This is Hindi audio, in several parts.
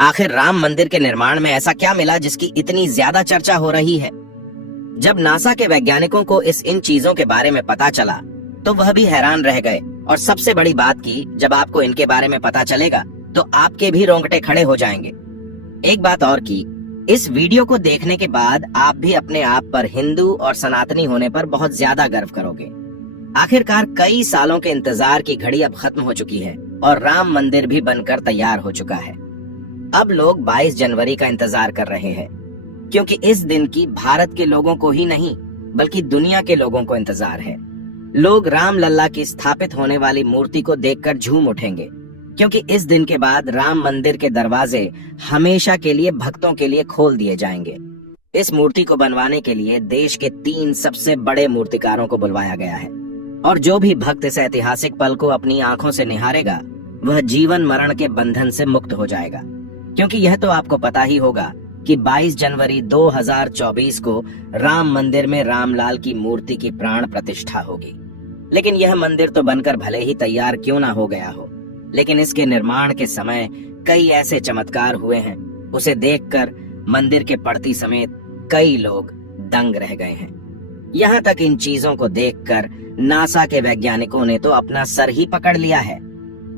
आखिर राम मंदिर के निर्माण में ऐसा क्या मिला जिसकी इतनी ज्यादा चर्चा हो रही है? जब नासा के वैज्ञानिकों को इन चीजों के बारे में पता चला तो वह भी हैरान रह गए। और सबसे बड़ी बात की, जब आपको इनके बारे में पता चलेगा तो आपके भी रोंगटे खड़े हो जाएंगे। एक बात और की, इस वीडियो को देखने के बाद आप भी अपने आप पर हिंदू और सनातनी होने पर बहुत ज्यादा गर्व करोगे। आखिरकार कई सालों के इंतजार की घड़ी अब खत्म हो चुकी है और राम मंदिर भी बनकर तैयार हो चुका है। अब लोग 22 जनवरी का इंतजार कर रहे हैं, क्योंकि इस दिन की भारत के लोगों को ही नहीं बल्कि दुनिया के लोगों को इंतजार है। लोग राम लल्ला की स्थापित होने वाली मूर्ति को देखकर झूम उठेंगे, क्योंकि इस दिन के बाद राम मंदिर के दरवाजे हमेशा के लिए भक्तों के लिए खोल दिए जाएंगे। इस मूर्ति को बनवाने के लिए देश के 3 सबसे बड़े मूर्तिकारों को बुलवाया गया है, और जो भी भक्त इस ऐतिहासिक पल को अपनी आंखों से निहारेगा वह जीवन मरण के बंधन से मुक्त हो जाएगा। क्योंकि यह तो आपको पता ही होगा कि 22 जनवरी 2024 को राम मंदिर में रामलाल की मूर्ति की प्राण प्रतिष्ठा होगी। लेकिन यह मंदिर तो बनकर भले ही तैयार क्यों ना हो गया हो, लेकिन इसके निर्माण के समय कई ऐसे चमत्कार हुए हैं, उसे देखकर मंदिर के पड़ती समेत कई लोग दंग रह गए हैं। यहाँ तक इन चीजों को देखकर नासा के वैज्ञानिकों ने तो अपना सर ही पकड़ लिया है,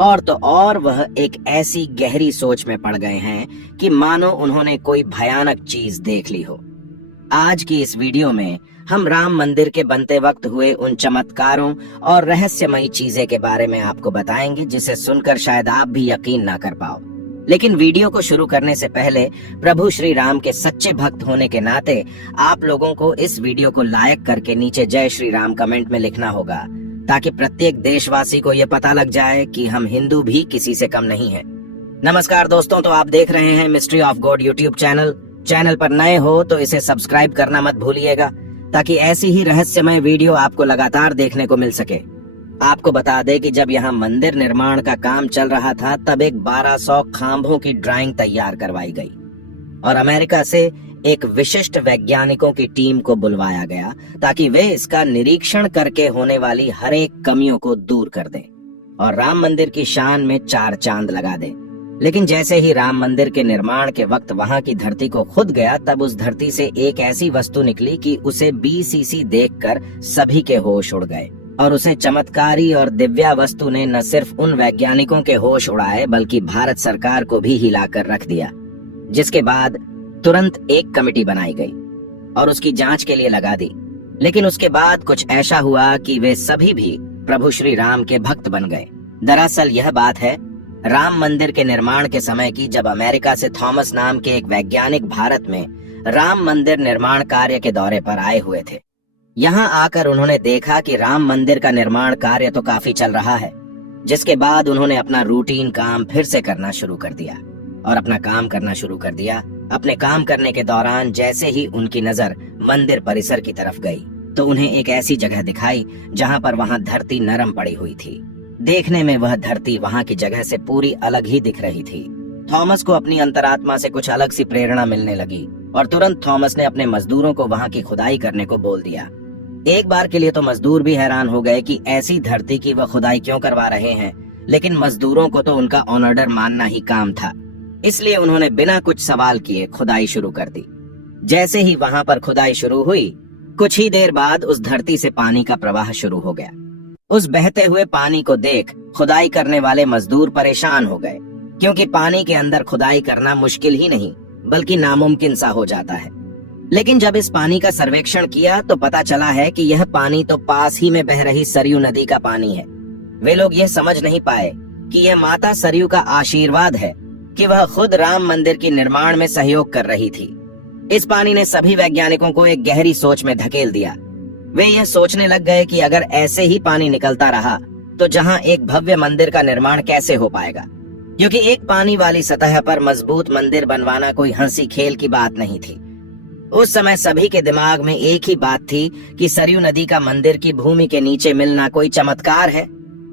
और तो और वह एक ऐसी गहरी सोच में पड़ गए हैं कि मानो उन्होंने कोई भयानक चीज देख ली हो। आज की इस वीडियो में हम राम मंदिर के बनते वक्त हुए उन चमत्कारों और रहस्यमयी चीजें के बारे में आपको बताएंगे, जिसे सुनकर शायद आप भी यकीन ना कर पाओ। लेकिन वीडियो को शुरू करने से पहले प्रभु श्री राम के सच्चे भक्त होने के नाते आप लोगों को इस वीडियो को लाइक करके नीचे जय श्री राम कमेंट में लिखना होगा, ताकि प्रत्येक देशवासी को यह पता लग जाए कि हम हिंदू भी किसी से कम नहीं हैं। नमस्कार दोस्तों, तो आप देख रहे हैं mystery of God YouTube channel पर नए हो तो इसे सब्सक्राइब करना मत भूलिएगा, ताकि ऐसी ही रहस्यमय वीडियो आपको लगातार देखने को मिल सके। आपको बता दें कि जब यहाँ मंदिर निर्माण का काम चल रहा था तब एक 1200 खांभों की ड्राइंग तैयार करवाई गई और अमेरिका से एक विशिष्ट वैज्ञानिकों की टीम को बुलवाया गया, ताकि वे इसका निरीक्षण करके होने वाली हर एक कमियों को दूर कर दें और राम मंदिर की शान में 4 चांद लगा दें। लेकिन जैसे ही राम मंदिर के निर्माण के वक्त वहां की धरती को खुद गया, तब उस धरती से एक ऐसी वस्तु निकली कि उसे BCC देखकर सभी के होश उड़ गए, और उसे चमत्कारी और दिव्या वस्तु ने न सिर्फ उन वैज्ञानिकों के होश उड़ाए बल्कि भारत सरकार को भी हिलाकर रख दिया। जिसके बाद तुरंत एक कमेटी बनाई गई और उसकी जांच के लिए लगा दी। लेकिन उसके बाद कुछ ऐसा हुआ कि वे सभी भी प्रभु श्री राम के भक्त बन गए। दरअसल यह बात है राम मंदिर के निर्माण के समय की, जब अमेरिका से थॉमस नाम के एक वैज्ञानिक भारत में राम मंदिर निर्माण कार्य के दौरे पर आए हुए थे। यहाँ आकर उन्होंने देखा कि राम मंदिर का निर्माण कार्य तो काफी चल रहा है, जिसके बाद उन्होंने अपना रूटीन काम फिर से करना शुरू कर दिया और अपना काम करना शुरू कर दिया। अपने काम करने के दौरान जैसे ही उनकी नजर मंदिर परिसर की तरफ गई तो उन्हें एक ऐसी जगह दिखाई जहां पर वहां धरती नरम पड़ी हुई थी। देखने में वह धरती वहां की जगह से पूरी अलग ही दिख रही थी। थॉमस को अपनी अंतरात्मा से कुछ अलग सी प्रेरणा मिलने लगी और तुरंत थॉमस ने अपने मजदूरों को वहां की खुदाई करने को बोल दिया। एक बार के लिए तो मजदूर भी हैरान हो गए कि ऐसी धरती की वह खुदाई क्यों करवा रहे हैं, लेकिन मजदूरों को तो उनका ऑर्डर मानना ही काम था, इसलिए उन्होंने बिना कुछ सवाल किए खुदाई शुरू कर दी। जैसे ही वहां पर खुदाई शुरू हुई, कुछ ही देर बाद उस धरती से पानी का प्रवाह शुरू हो गया। उस बहते हुए पानी को देख खुदाई करने वाले मजदूर परेशान हो गए, क्योंकि पानी के अंदर खुदाई करना मुश्किल ही नहीं बल्कि नामुमकिन सा हो जाता है। लेकिन जब इस पानी का सर्वेक्षण किया तो पता चला है कि यह पानी तो पास ही में बह रही सरयू नदी का पानी है। वे लोग यह समझ नहीं पाए कि यह माता सरयू का आशीर्वाद है कि वह खुद राम मंदिर के निर्माण में सहयोग कर रही थी। इस पानी ने सभी वैज्ञानिकों को एक गहरी सोच में धकेल दिया। वे यह सोचने लग गए कि अगर ऐसे ही पानी निकलता रहा तो जहां एक भव्य मंदिर का निर्माण कैसे हो पाएगा, क्योंकि एक पानी वाली सतह पर मजबूत मंदिर बनवाना कोई हंसी खेल की बात नहीं थी। उस समय सभी के दिमाग में एक ही बात थी कि सरयू नदी का मंदिर की भूमि के नीचे मिलना कोई चमत्कार है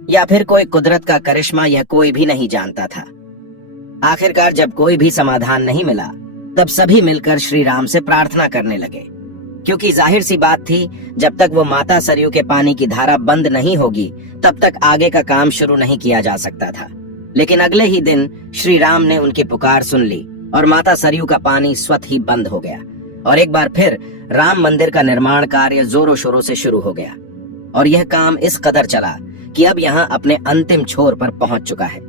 या फिर कोई कुदरत का करिश्मा, यह कोई भी नहीं जानता था। आखिरकार जब कोई भी समाधान नहीं मिला तब सभी मिलकर श्री राम से प्रार्थना करने लगे, क्योंकि जाहिर सी बात थी जब तक वो माता सरयू के पानी की धारा बंद नहीं होगी तब तक आगे का काम शुरू नहीं किया जा सकता था। लेकिन अगले ही दिन श्री राम ने उनकी पुकार सुन ली और माता सरयू का पानी स्वतः ही बंद हो गया और एक बार फिर राम मंदिर का निर्माण कार्य जोरों शोरों से शुरू हो गया। और यह काम इस कदर चला कि अब यहाँ अपने अंतिम छोर पर पहुंच चुका है,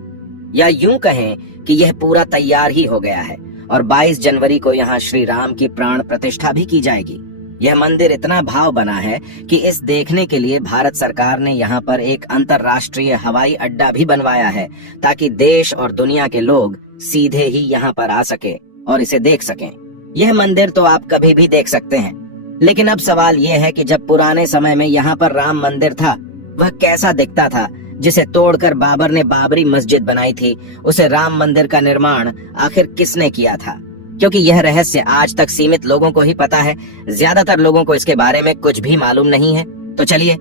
या यूं कहें कि यह पूरा तैयार ही हो गया है और 22 जनवरी को यहाँ श्री राम की प्राण प्रतिष्ठा भी की जाएगी। यह मंदिर इतना भाव बना है कि इस देखने के लिए भारत सरकार ने यहाँ पर एक अंतर्राष्ट्रीय हवाई अड्डा भी बनवाया है, ताकि देश और दुनिया के लोग सीधे ही यहाँ पर आ सके और इसे देख सकें। यह मंदिर तो आप कभी भी देख सकते हैं, लेकिन अब सवाल यह है कि जब पुराने समय में यहाँ पर राम मंदिर था, वह कैसा दिखता था, जिसे तोड़कर बाबर ने बाबरी मस्जिद बनाई थी। उसे राम मंदिर का निर्माण आखिर किसने किया था? क्योंकि यह रहस्य आज तक सीमित लोगों को ही पता है, ज्यादातर लोगों को इसके बारे में कुछ भी मालूम नहीं है। तो चलिए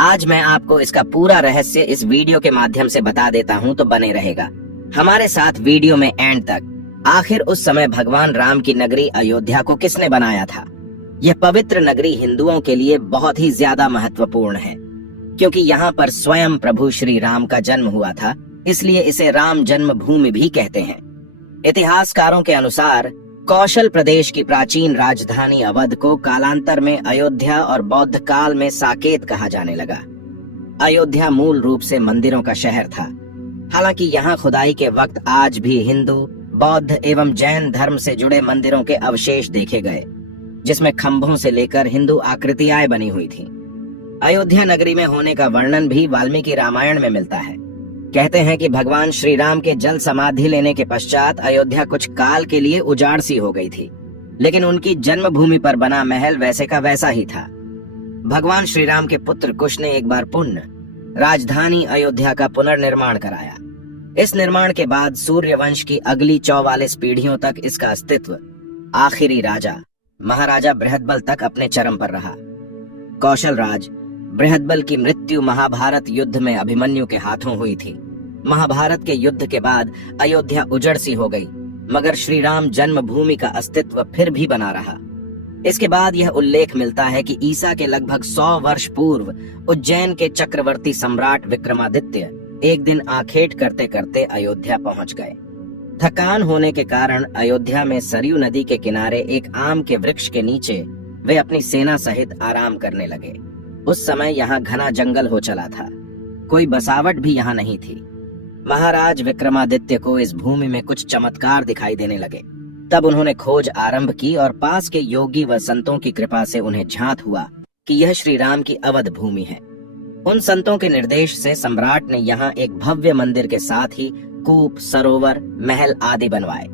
आज मैं आपको इसका पूरा रहस्य इस वीडियो के माध्यम से बता देता हूँ, तो बने रहेगा हमारे साथ वीडियो में एंड तक। आखिर उस समय भगवान राम की नगरी अयोध्या को किसने बनाया था? यह पवित्र नगरी हिंदुओं के लिए बहुत ही ज्यादा महत्वपूर्ण है, क्योंकि यहाँ पर स्वयं प्रभु श्री राम का जन्म हुआ था, इसलिए इसे राम जन्मभूमि भी कहते हैं। इतिहासकारों के अनुसार कौशल प्रदेश की प्राचीन राजधानी अवध को कालांतर में अयोध्या और बौद्ध काल में साकेत कहा जाने लगा। अयोध्या मूल रूप से मंदिरों का शहर था। हालांकि यहाँ खुदाई के वक्त आज भी हिंदू, बौद्ध एवं जैन धर्म से जुड़े मंदिरों के अवशेष देखे गए, जिसमें खंभों से लेकर हिंदू आकृतियां बनी हुई थीं। अयोध्या नगरी में होने का वर्णन भी वाल्मीकि रामायण में मिलता है। कहते हैं कि भगवान श्री राम के जल समाधि लेने के पश्चात अयोध्या कुछ काल के लिए उजाड़ सी हो गई थी, लेकिन उनकी जन्मभूमि पर बना महल वैसे का वैसा ही था। भगवान श्री राम के पुत्र कुश ने एक बार पुनः राजधानी अयोध्या का पुनर्निर्माण कराया। इस निर्माण के बाद सूर्य वंश की अगली 44 पीढ़ियों तक इसका अस्तित्व आखिरी राजा महाराजा बृहदबल तक अपने चरम पर रहा। कौशल राज बृहदबल की मृत्यु महाभारत युद्ध में अभिमन्यु के हाथों हुई थी। महाभारत के युद्ध के बाद अयोध्या उजड़ सी हो गई, मगर श्री राम जन्मभूमि का अस्तित्व फिर भी बना रहा। इसके बाद यह उल्लेख मिलता है कि ईसा के लगभग 100 वर्ष पूर्व उज्जैन के चक्रवर्ती सम्राट विक्रमादित्य एक दिन आखेट करते करते अयोध्या पहुंच गए। थकान होने के कारण अयोध्या में सरयू नदी के किनारे एक आम के वृक्ष के नीचे वे अपनी सेना सहित आराम करने लगे। उस समय यहाँ घना जंगल हो चला था, कोई बसावट भी यहाँ नहीं थी। महाराज विक्रमादित्य को इस भूमि में कुछ चमत्कार दिखाई देने लगे। तब उन्होंने खोज आरंभ की और पास के योगी व संतों की कृपा से उन्हें झांत हुआ कि यह श्री राम की अवध भूमि है। उन संतों के निर्देश से सम्राट ने यहाँ एक भव्य मंदिर के साथ ही कूप, सरोवर, महल आदि बनवाए।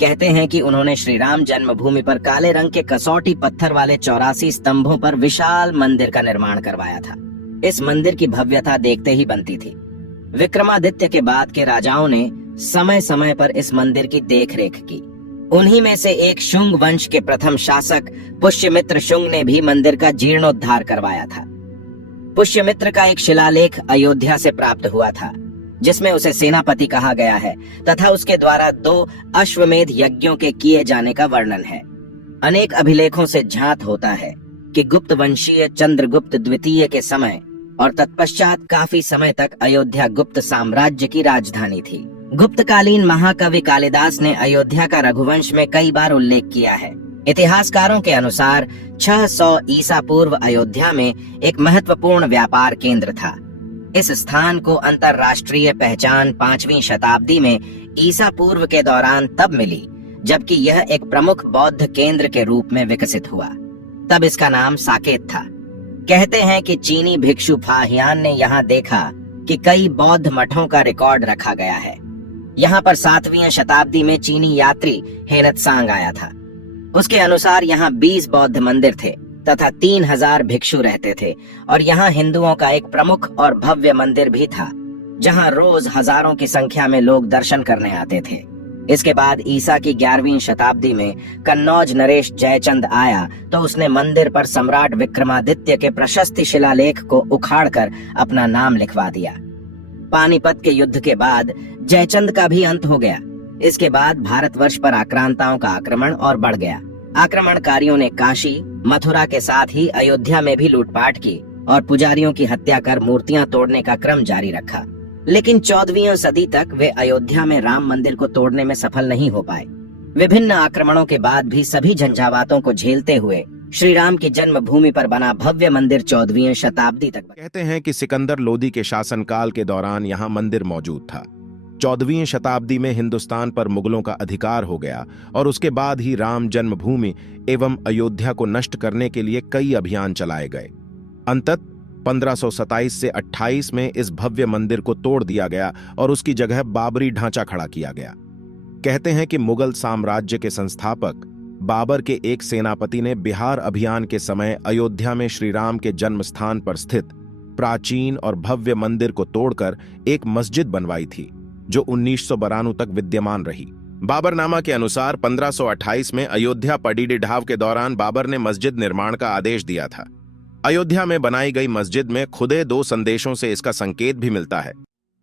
कहते हैं कि उन्होंने श्री राम जन्मभूमि पर काले रंग के कसौटी पत्थर वाले 84 स्तंभों पर विशाल मंदिर का निर्माण करवाया था। इस मंदिर की भव्यता देखते ही बनती थी। विक्रमादित्य के बाद के राजाओं ने समय समय पर इस मंदिर की देखरेख की। उन्हीं में से एक शुंग वंश के प्रथम शासक पुष्यमित्र शुंग ने भी मंदिर का जीर्णोद्धार करवाया था। पुष्यमित्र का एक शिलालेख अयोध्या से प्राप्त हुआ था, जिसमें उसे सेनापति कहा गया है तथा उसके द्वारा 2 अश्वमेध यज्ञों के किए जाने का वर्णन है। अनेक अभिलेखों से झांत होता है कि गुप्त वंशीय चंद्रगुप्त द्वितीय के समय और तत्पश्चात काफी समय तक अयोध्या गुप्त साम्राज्य की राजधानी थी। गुप्तकालीन महाकवि कालिदास ने अयोध्या का रघुवंश में कई बार उल्लेख किया है। इतिहासकारों के अनुसार 600 ईसा पूर्व अयोध्या में एक महत्वपूर्ण व्यापार केंद्र था। इस स्थान को अंतर्राष्ट्रीय पहचान 5वीं शताब्दी में ईसा पूर्व के दौरान तब मिली, जबकि यह एक प्रमुख बौद्ध केंद्र के रूप में विकसित हुआ। तब इसका नाम साकेत था। कहते हैं कि चीनी भिक्षु फाहियान ने यहाँ देखा कि कई बौद्ध मठों का रिकॉर्ड रखा गया है। यहाँ पर 7वीं शताब्दी में चीनी यात्री हेनत्सांग आया था। उसके अनुसार यहाँ 20 बौद्ध मंदिर थे तथा 3000 भिक्षु रहते थे, और यहाँ हिंदुओं का एक प्रमुख और भव्य मंदिर भी था, जहाँ रोज हजारों की संख्या में लोग दर्शन करने आते थे। इसके बाद ईसा की 11वीं शताब्दी में कन्नौज नरेश जयचंद आया तो उसने मंदिर पर सम्राट विक्रमादित्य के प्रशस्ति शिलालेख को उखाड़कर अपना नाम लिखवा दिया। पानीपत के युद्ध के बाद जयचंद का भी अंत हो गया। इसके बाद भारतवर्ष पर आक्रांताओं का आक्रमण और बढ़ गया। आक्रमणकारियों ने काशी, मथुरा के साथ ही अयोध्या में भी लूटपाट की और पुजारियों की हत्या कर मूर्तियां तोड़ने का क्रम जारी रखा। लेकिन 14वीं सदी तक वे अयोध्या में राम मंदिर को तोड़ने में सफल नहीं हो पाए। विभिन्न आक्रमणों के बाद भी सभी झंझावातों को झेलते हुए श्री राम की जन्मभूमि पर बना भव्य मंदिर 14वीं शताब्दी तक कहते हैं कि सिकंदर लोदी के शासनकाल के दौरान यहाँ मंदिर मौजूद था। 14वीं शताब्दी में हिंदुस्तान पर मुगलों का अधिकार हो गया और उसके बाद ही राम जन्मभूमि एवं अयोध्या को नष्ट करने के लिए कई अभियान चलाए गए। अंततः 1527 से 28 में इस भव्य मंदिर को तोड़ दिया गया और उसकी जगह बाबरी ढांचा खड़ा किया गया। कहते हैं कि मुगल साम्राज्य के संस्थापक बाबर के एक सेनापति ने बिहार अभियान के समय अयोध्या में श्री राम के जन्म स्थान पर स्थित प्राचीन और भव्य मंदिर को तोड़कर एक मस्जिद बनवाई थी, जो 1992 तक विद्यमान रही। बाबरनामा के अनुसार 1528 में अयोध्या पडीडी ढाव के दौरान बाबर ने मस्जिद निर्माण का आदेश दिया था। अयोध्या में बनाई गई मस्जिद में खुदे 2 संदेशों से इसका संकेत भी मिलता है।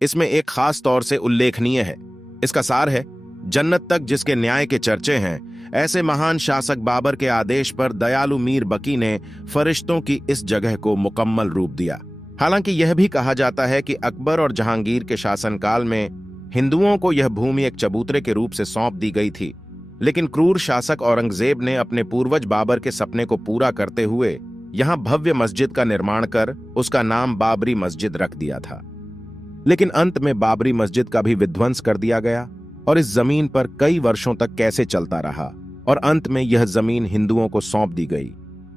इसमें एक खास तौर से उल्लेखनीय है। इसका सार है, जन्नत तक जिसके न्याय के चर्चे हैं, ऐसे महान शासक बाबर के आदेश पर दयालु मीर बकी ने फरिश्तों की इस जगह को मुकम्मल रूप दिया। हालांकि यह भी कहा जाता है कि अकबर और जहांगीर के शासनकाल में हिंदुओं को यह भूमि एक चबूतरे के रूप से सौंप दी गई थी, लेकिन क्रूर शासक औरंगजेब ने अपने पूर्वज बाबर के सपने को पूरा करते हुए यहां भव्य मस्जिद का निर्माण कर उसका नाम बाबरी मस्जिद रख दिया था। लेकिन अंत में बाबरी मस्जिद का भी विध्वंस कर दिया गया और इस जमीन पर कई वर्षों तक कैसे चलता रहा और अंत में यह जमीन हिंदुओं को सौंप दी गई,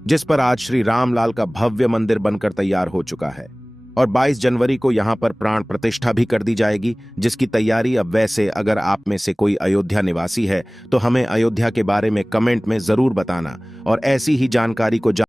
जिस पर आज श्री रामलाल का भव्य मंदिर बनकर तैयार हो चुका है। और 22 जनवरी को यहां पर प्राण प्रतिष्ठा भी कर दी जाएगी, जिसकी तैयारी अब वैसे अगर आप में से कोई अयोध्या निवासी है तो हमें अयोध्या के बारे में कमेंट में जरूर बताना और ऐसी ही जानकारी को